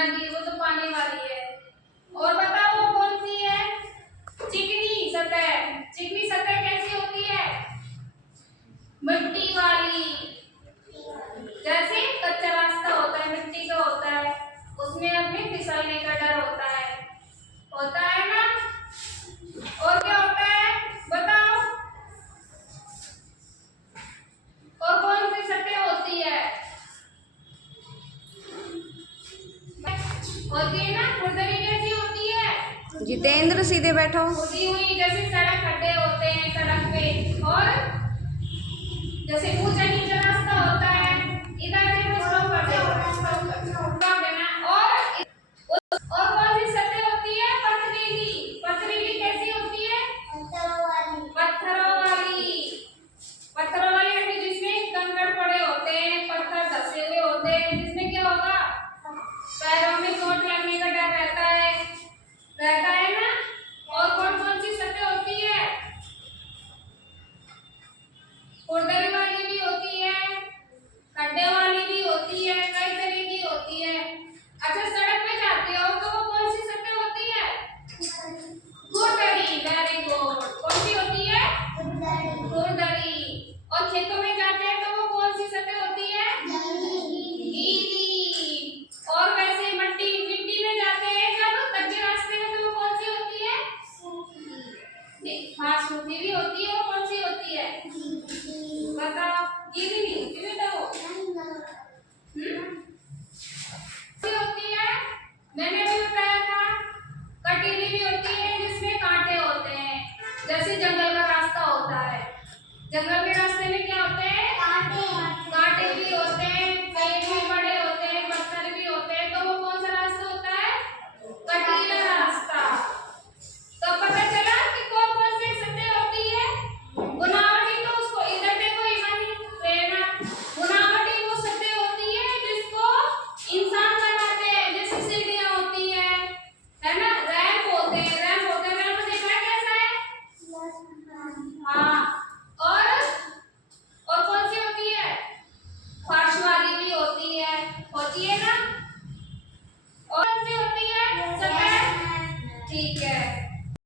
नदी, वो तो पानी वाली है। और बताओ वो कौन सी है? चिकनी सतह। चिकनी सतह कैसी होती है? मिट्टी वाली। जैसे कच्चा रास्ता होता है, मिट्टी का होता है, उसमें अपने फिसलने का डर होता है ना? और क्या होता है बताओ? और कौन सी सतह होती है? होती है ना खुरदरी। कैसी होती है? जितेंद्र सीधे बैठो। खुदी हुई, जैसे सड़क खड्डे होते हैं सड़क पे, और जैसे ऊंचा नीचा रास्ता होता है, इधर देखो स्टॉप कर देना। और कौन सी सतह होती है? पथरीली। पथरीली कैसी होती है? पत्थरों वाली। पत्थरों वाली यानी जिसमें कंकड़ पड़े होते हैं, पत्थर धसे हुए होते हैं, जिसमें क्या होगा? पैरों में चोट लगने का डर रहता है ना? और कौन कौन सी सतह होती है? खुरदरी वाली भी होती है, खड्डे वाली भी होती है, कई तरह की होती है। अच्छा, सड़क पे जाते हो तो वो कौन सी सतह होती है? खुरदरी। Very good. कौन सी होती है? खुरदरी। और खेतों में जाते हैं तो वो कौन सी सतह होती है? गीली। और वैसे मिट्टी में जाते हैं जब कच्चे रास्ते में, तो वो कौन सी होती है? हाँ, सूखी भी होती है। वो कौन सी होती है? बताओ। गीली नहीं होती बेटा वो। कौन होती है? मैंने भी बताया था। कटीली भी होती है, जिसमें कांटे होते हैं, जैसे जंगल का रास्ता होता है। जंगल के रास्ते में क्या होते हैं? कांटे भी होते हैं, पेड़ भी बड़े होते हैं, पत्थर भी होते हैं, तो वो कौन सा रास्ता होता है? कटीला रास्ता। तो पता चला कि कौन कौन सी सतह होती है। बुनावटी, तो उसको इधर देखो, प्रेरणा। बुनावटी वो सतह होती है जिसको इंसान बनाते हैं, जैसे सीढ़ियां होती है ना? रैंप होते हैं। रैंप देखा है कैसा है? हाँ। और कौन सी होती है? फर्श वाली भी होती है ना? और कौन सी होती है सतह? ठीक है।